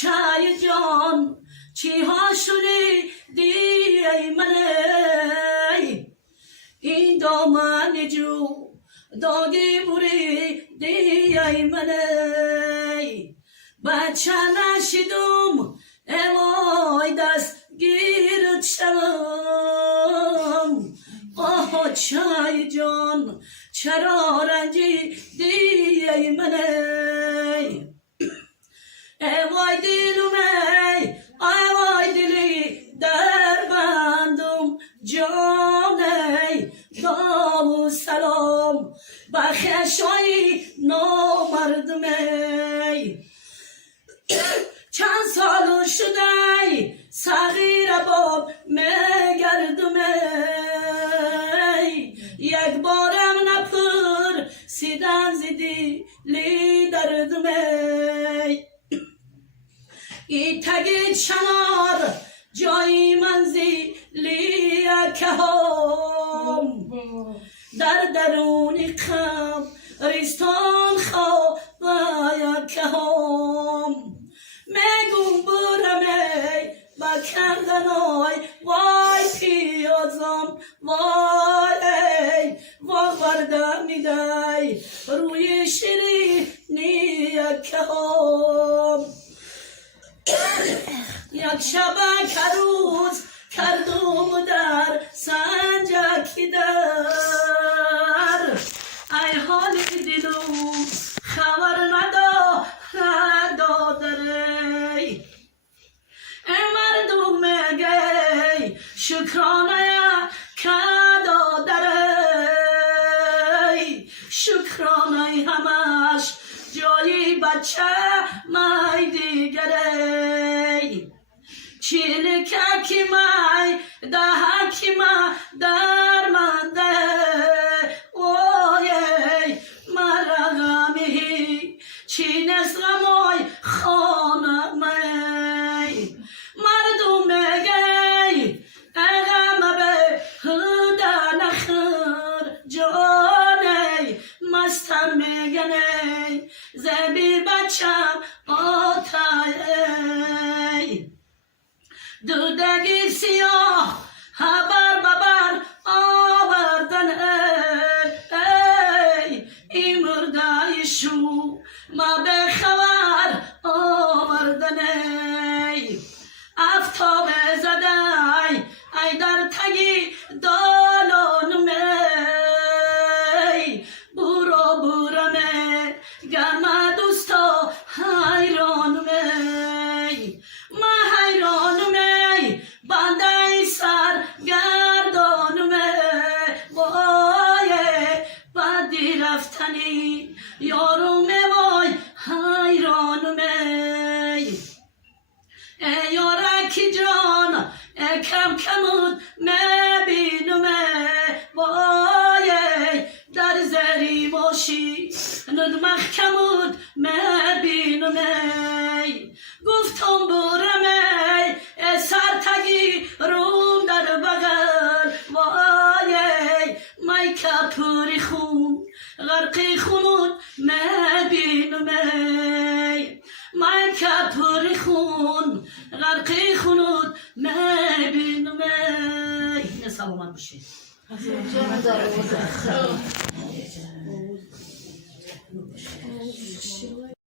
چای جان چی ها شنیدی ای من این دامن جو داگی بریدی ای من بچه نشیدم امای دست گیرت شوم آه چای جان چرا رنجیدی ای من ای وای دلم ای وای دلی در بندم جان ای دام و سلام بخشایی نامردم ای چند سال شده صغیر باب مگردم ای یک بارم نپر سیدن زدی لی دردم ای تگید شنار جایی منزلی که هم در درونی خم ریستان خواه که هم میگم برم ای بکردنای وای پیازم وای ای وارده میدای روی شیرینی که هم یک شبک روز کردم در سنجاکی در ای حال دلم خبر ندادره ای مردم مگی شکرانه کدادره شکرانه همش جایی بچه مای دیگره چیل که مای ده که ما در منده وای مرغمی چی نسغمای خانه می مردم مگی اغم به هده نخر جانی مستم میگنی زبی بچم آتای دودگی سیاه خبر ببر آوردن ای مردای شو ما به خبر آوردن افتاب زدای ای در تگی دالان می برو می گرم دوستا حیران می ما حیران می بنده سر گردان می وای بدی رفتنی یارو می وای حیران می ای یارکی جان ای کم کمود میبینم وای در زری باشی ندمخ کمود میبینم گفتم برم ای سر تگی روم در بغل وای مای کپوری خون غرقی خونود میبینم مای کپوری خون غرقی خونود میبینم نه سلامت باشید